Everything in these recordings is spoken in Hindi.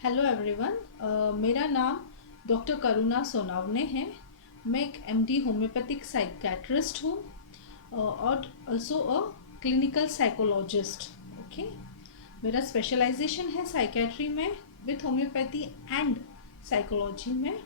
Hello everyone. मेरा नाम डॉक्टर करुणा सोनावने है। मैं एक एमडी होम्योपैथिक साइकेट्रिस्ट हूँ और also a clinical psychologist. Okay, मेरा स्पेशलाइजेशन है साइकेट्री में विथ होम्योपैथी एंड साइकोलॉजी में।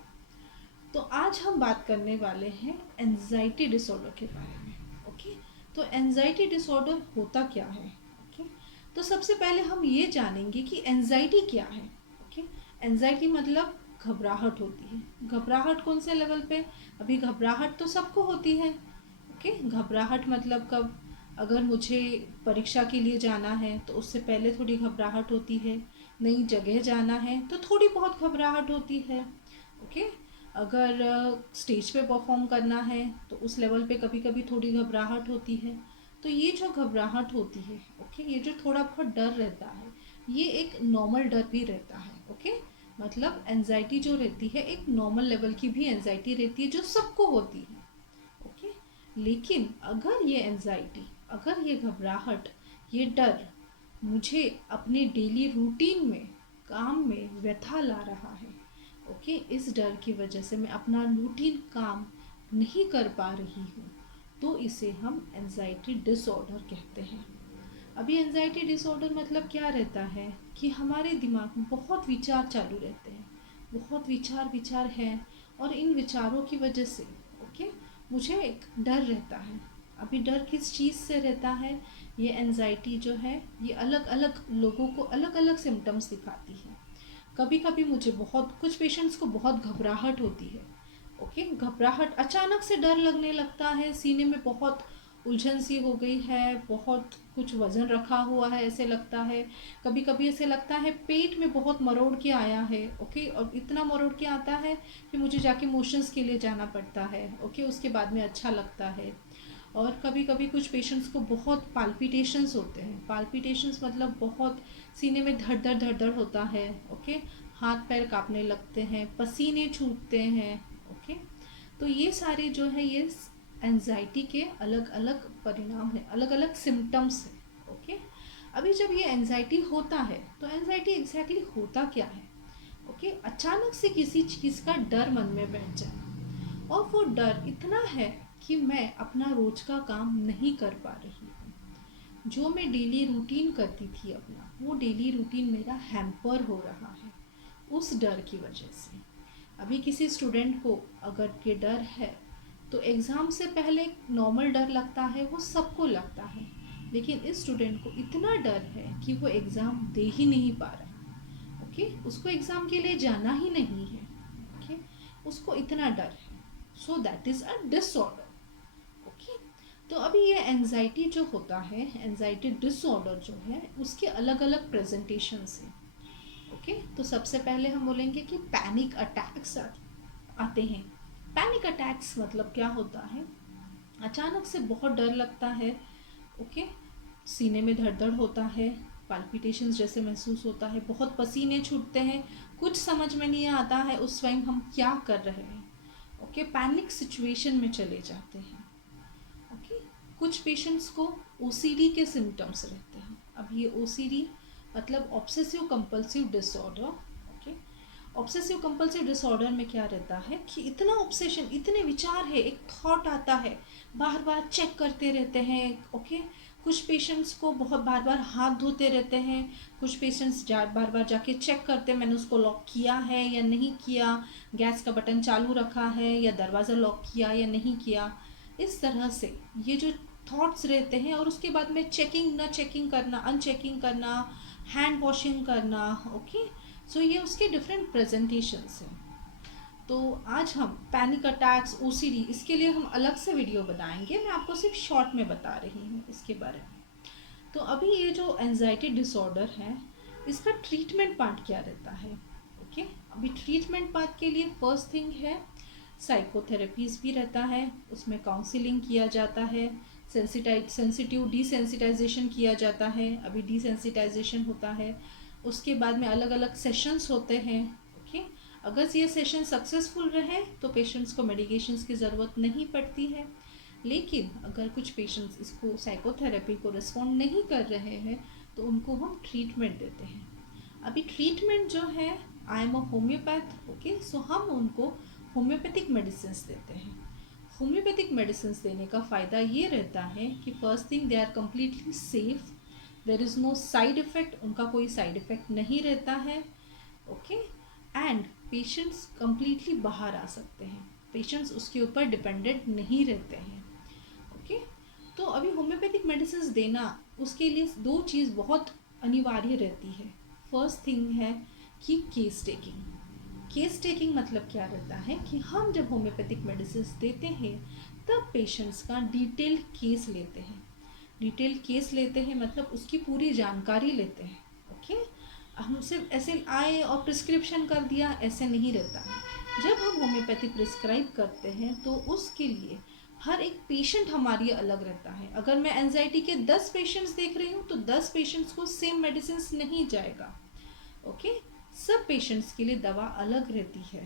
तो आज हम बात करने वाले हैं एंजाइटी डिसऑर्डर के बारे में। ओके, तो एंजाइटी डिसऑर्डर होता क्या है? ओके, तो सबसे पहले हम ये जानेंगे कि एंजाइटी क्या है। ओके, एंजाइटी मतलब घबराहट होती है। घबराहट कौन से लेवल पे? अभी घबराहट तो सबको होती है। ओके, घबराहट मतलब कब? अगर मुझे परीक्षा के लिए जाना है तो उससे पहले थोड़ी घबराहट होती है। नई जगह जाना है तो थोड़ी बहुत घबराहट होती है। ओके, अगर स्टेज पे परफॉर्म करना है तो उस लेवल पे कभी कभी थोड़ी घबराहट होती है। तो ये जो घबराहट होती है, ओके, ये जो थोड़ा बहुत डर रहता है, ये एक नॉर्मल डर भी रहता है। ओके, मतलब एनजाइटी जो रहती है एक नॉर्मल लेवल की भी एनजाइटी रहती है जो सबको होती है। ओके, लेकिन अगर ये एनजाइटी, अगर ये घबराहट, ये डर मुझे अपने डेली रूटीन में, काम में व्यथा ला रहा है, ओके, इस डर की वजह से मैं अपना रूटीन काम नहीं कर पा रही हूँ, तो इसे हम एंजाइटी डिसऑर्डर कहते हैं। अभी एंजाइटी डिसऑर्डर मतलब क्या रहता है कि हमारे दिमाग में बहुत विचार चालू रहते हैं, बहुत विचार विचार हैं, और इन विचारों की वजह से, ओके, मुझे एक डर रहता है। अभी डर किस चीज़ से रहता है? ये एंजाइटी जो है ये अलग अलग लोगों को अलग अलग सिम्टम्स दिखाती है। कभी कभी मुझे बहुत, कुछ पेशेंट्स को बहुत घबराहट होती है। ओके, घबराहट, अचानक से डर लगने लगता है, सीने में बहुत उलझन सी हो गई है, बहुत कुछ वजन रखा हुआ है ऐसे लगता है। कभी कभी ऐसे लगता है पेट में बहुत मरोड़ के आया है। ओके, और इतना मरोड़ के आता है कि मुझे जाके मोशंस के लिए जाना पड़ता है। ओके, उसके बाद में अच्छा लगता है। और कभी कभी कुछ पेशेंट्स को बहुत पाल्पिटेशंस होते हैं। पाल्पिटेशंस मतलब बहुत सीने में धड़ धड़ धड़ धड़ होता है। ओके, हाथ पैर कांपने लगते हैं, पसीने छूटते हैं। ओके, तो ये सारे जो है ये एंजाइटी के अलग अलग परिणाम है, अलग अलग सिम्टम्स है। ओके, अभी जब ये एंजाइटी होता है तो एंजाइटी एग्जैक्टली होता क्या है? ओके, अचानक से किसी चीज़ का डर मन में बैठ जाए, और वो डर इतना है कि मैं अपना रोज का काम नहीं कर पा रही हूँ। जो मैं डेली रूटीन करती थी अपना, वो डेली रूटीन मेरा हैम्पर हो रहा है उस डर की वजह से। अभी किसी स्टूडेंट को अगर ये डर है तो एग्ज़ाम से पहले नॉर्मल डर लगता है, वो सबको लगता है, लेकिन इस स्टूडेंट को इतना डर है कि वो एग्ज़ाम दे ही नहीं पा रहा। ओके, उसको एग्ज़ाम के लिए जाना ही नहीं है। ओके, उसको इतना डर है, so that is a disorder. Okay, तो अभी ये एंजाइटी जो होता है, एंजाइटी डिसऑर्डर जो है, उसके अलग अलग प्रेजेंटेशंस हैं। ओके, तो सबसे पहले हम बोलेंगे कि पैनिक अटैक्स आते हैं। पैनिक अटैक्स मतलब क्या होता है? अचानक से बहुत डर लगता है। ओके, सीने में धड़धड़ होता है, पाल्पिटेशंस जैसे महसूस होता है, बहुत पसीने छूटते हैं, कुछ समझ में नहीं आता है उस टाइम हम क्या कर रहे हैं। ओके, पैनिक सिचुएशन में चले जाते हैं। ओके, कुछ पेशेंट्स को ओसीडी के सिम्टम्स रहते हैं। अब ये ओसीडी मतलब obsessive compulsive disorder. Okay, obsessive compulsive disorder में क्या रहता है कि इतना ऑब्सेशन, इतने विचार है, एक थॉट आता है, बार बार चेक करते रहते हैं। ओके, कुछ पेशेंट्स को बहुत बार बार हाथ धोते रहते हैं। कुछ पेशेंट्स बार बार जाके चेक करते हैं मैंने उसको लॉक किया है या नहीं किया, गैस का बटन चालू रखा है या दरवाज़ा लॉक किया या नहीं किया। इस तरह से ये जो थॉट्स रहते हैं, और उसके बाद में चेकिंग, न चेकिंग करना, अनचेकिंग करना, हैंड वॉशिंग करना। ओके, सो ये उसके डिफरेंट प्रेजेंटेशंस हैं। तो आज हम पैनिक अटैक्स, ओसीडी, इसके लिए हम अलग से वीडियो बनाएंगे, मैं आपको सिर्फ शॉर्ट में बता रही हूँ इसके बारे में। तो अभी ये जो एंजाइटी डिसऑर्डर है, इसका ट्रीटमेंट पार्ट क्या रहता है? ओके, अभी ट्रीटमेंट पार्ट के लिए फर्स्ट थिंग है साइकोथेरेपीज भी रहता है, उसमें काउंसलिंग किया जाता है, सेंसिटिव डिसेंसिटाइजेशन किया जाता है। अभी डिसेंसिटाइजेशन होता है, उसके बाद में अलग अलग सेशंस होते हैं। ओके, अगर ये सेशन सक्सेसफुल रहे तो पेशेंट्स को मेडिकेशंस की ज़रूरत नहीं पड़ती है, लेकिन अगर कुछ पेशेंट्स इसको, साइकोथेरेपी को रिस्पॉन्ड नहीं कर रहे हैं, तो उनको हम ट्रीटमेंट देते हैं। अभी ट्रीटमेंट जो है, I am a homeopath, okay, so हम उनको होम्योपैथिक मेडिसिन देते हैं। होम्योपैथिक मेडिसिन देने का फ़ायदा ये रहता है कि first thing they are completely safe, there is no side effect, उनका कोई साइड इफ़ेक्ट नहीं रहता है, ओके, एंड पेशेंट्स कम्प्लीटली बाहर आ सकते हैं, पेशेंट्स उसके ऊपर डिपेंडेंट नहीं रहते हैं, ओके। तो अभी होम्योपैथिक मेडिसिन देना, उसके लिए दो चीज़ बहुत अनिवार्य रहती है। फर्स्ट थिंग है कि केस टेकिंग। केस टेकिंग मतलब क्या रहता है कि हम जब होम्योपैथिक मेडिसिन देते हैं तब पेशेंट्स का डिटेल्ड केस लेते हैं। डिटेल केस लेते हैं मतलब उसकी पूरी जानकारी लेते हैं, ओके। हम सिर्फ ऐसे आए और प्रिस्क्रिप्शन कर दिया, ऐसे नहीं रहता है। जब हम होम्योपैथी प्रिस्क्राइब करते हैं तो उसके लिए हर एक पेशेंट हमारी अलग रहता है। अगर मैं एंजाइटी के 10 पेशेंट्स देख रही हूँ तो 10 पेशेंट्स को सेम मेडिसिन नहीं जाएगा, ओके। सब पेशेंट्स के लिए दवा अलग रहती है,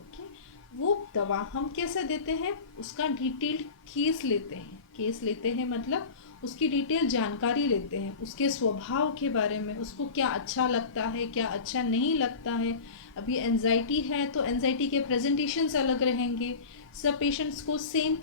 ओके। वो दवा हम कैसे देते हैं, उसका डिटेल्ड केस लेते हैं। केस लेते हैं मतलब उसकी डिटेल जानकारी लेते हैं, उसके स्वभाव के बारे में, उसको क्या अच्छा लगता है, क्या अच्छा नहीं लगता है। अभी एंजाइटी है तो एंजाइटी के प्रेजेंटेशंस अलग रहेंगे। सब पेशेंट्स को सेम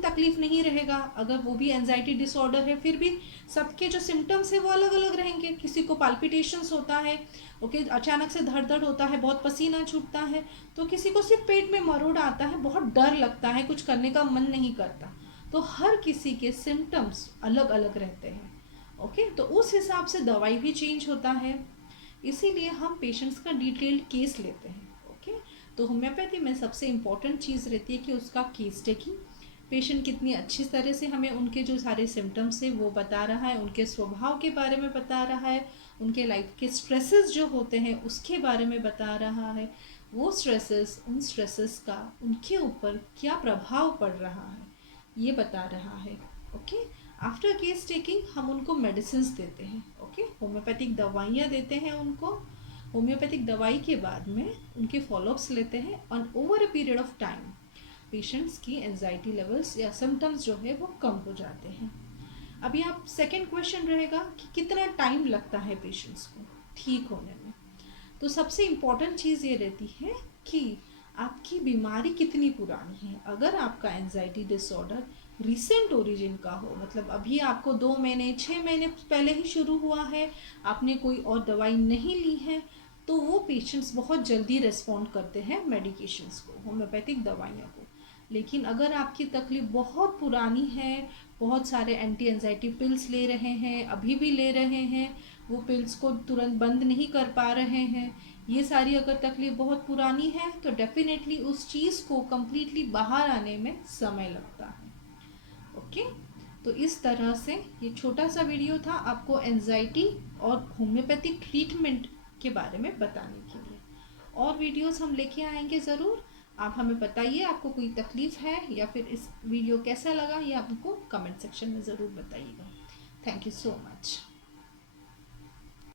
तकलीफ नहीं रहेगा। अगर वो भी एंजाइटी डिसऑर्डर है फिर भी सबके जो सिम्टम्स है वो अलग अलग रहेंगे। किसी को पाल्पिटेशंस होता है, ओके, अचानक से धड़ धड़ होता है, बहुत पसीना छूटता है, तो किसी को सिर्फ पेट में मरोड़ आता है, बहुत डर लगता है, कुछ करने का मन नहीं करता। तो हर किसी के सिम्टम्स अलग अलग रहते हैं, ओके। तो उस हिसाब से दवाई भी चेंज होता है, इसीलिए हम पेशेंट्स का डिटेल्ड केस लेते हैं, ओके। तो होम्योपैथी में सबसे इम्पॉर्टेंट चीज़ रहती है कि उसका केस टेकिंग, पेशेंट कितनी अच्छी तरह से हमें उनके जो सारे सिम्टम्स है वो बता रहा है, उनके स्वभाव के बारे में बता रहा है, उनके लाइफ के स्ट्रेसेस जो होते हैं उसके बारे में बता रहा है, वो स्ट्रेसेस, उन स्ट्रेसेस का उनके ऊपर क्या प्रभाव पड़ रहा है ये बता रहा है, ओके। आफ्टर केस टेकिंग हम उनको मेडिसिन देते हैं, ओके, होम्योपैथिक दवाइयाँ देते हैं उनको। होम्योपैथिक दवाई के बाद में उनके फॉलोअप्स लेते हैं और over a period of time patients की एंजाइटी लेवल्स या सिम्टम्स जो है वो कम हो जाते हैं। अभी आप सेकेंड क्वेश्चन रहेगा कि कितना टाइम लगता है पेशेंट्स को ठीक होने में। तो सबसे इम्पॉर्टेंट चीज़ ये रहती है कि आपकी बीमारी कितनी पुरानी है। अगर आपका एंजाइटी डिसऑर्डर रिसेंट ओरिजिन का हो, मतलब अभी आपको 2 महीने 6 महीने पहले ही शुरू हुआ है, आपने कोई और दवाई नहीं ली है, तो वो पेशेंट्स बहुत जल्दी रिस्पॉन्ड करते हैं मेडिकेशंस को, होम्योपैथिक दवाइयों को। लेकिन अगर आपकी तकलीफ़ बहुत पुरानी है, बहुत सारे एंटी एंजाइटी पिल्स ले रहे हैं, अभी भी ले रहे हैं, वो पिल्स को तुरंत बंद नहीं कर पा रहे हैं, ये सारी अगर तकलीफ़ बहुत पुरानी है तो डेफिनेटली उस चीज़ को कम्प्लीटली बाहर आने में समय लगता है, ओके। तो इस तरह से ये छोटा सा वीडियो था आपको एंजाइटी और होम्योपैथिक ट्रीटमेंट के बारे में बताने के लिए। और वीडियोस हम लेके आएंगे ज़रूर। आप हमें बताइए आपको कोई तकलीफ़ है या फिर इस वीडियो कैसा लगा, ये आपको कमेंट सेक्शन में ज़रूर बताइएगा। Thank you so much.